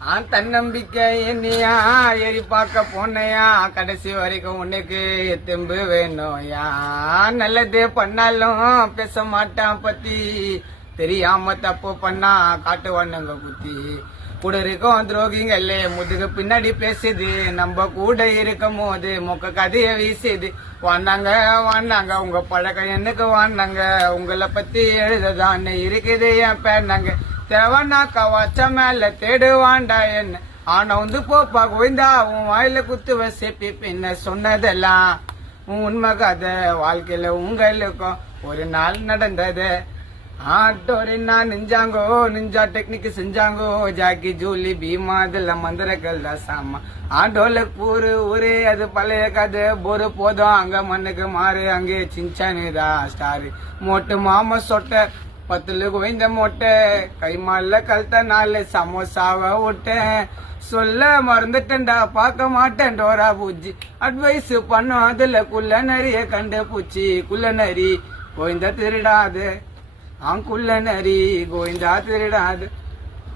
தன்னம்பிக்கை என்னையா ஏறி பார்க்க போனையா கடைசி வரைக்கும் உனக்கு தெம்பு வேணும்யா. நல்லது பண்ணாலும் பேச மாட்டான் பத்தி, தெரியாம தப்பு பண்ணா காட்டுவானுங்க குத்தி. கூட இருக்கும் துரோகிங்களே முதுகு பின்னாடி பேசுது, நம்ம கூட இருக்கும் போது மொக்க கதைய வீசுது. வாண்டாங்க வாண்டாங்க உங்க பழக்கம் எனக்கு வாண்டாங்க, உங்களை பத்தி எழுததான்னு இருக்குது என் பேனாங்க. தேவனாக்கா வச்ச மேல தேடுவாண்டா என்ன, ஆனா வந்து போப்பா கோவிந்தா உன் வாயில குத்து வசப்பி பின்ன சொன்னதெல்லாம் உண்மை கதை. வாழ்க்கையில உங்களுக்கும் ஒரு நாள் நடந்தது. ஆட்டோரின்னா நிஞ்சாங்கோ நிஞ்சா டெக்னிக் செஞ்சாங்கோ, ஜாக்கி ஜூலி பீமா அதெல்லாம் மந்திரங்கள் தான் சாமா. ஆட்டோல கூறு ஊரு அது பழைய கதை போரு போதும் அங்க மண்ணுக்கு மாறு, அங்கே சின்சானுதா ஸ்டாரு. மோட்டு மாம சொட்ட 10 கோவிந்த மொட்டை, கைமால கழுத்த 4 சமோசாவ விட்டேன். சொல்ல மறந்துட்டேன்டா பார்க்க மாட்டேன் டோரா பூச்சி. அட்வைஸ் பண்ணும் அதுல குள்ள நரிய கண்டு பூச்சி. குள்ள நரி கோவிந்தா திருடாது, குள்ள நரி கோவிந்தா திருடாது.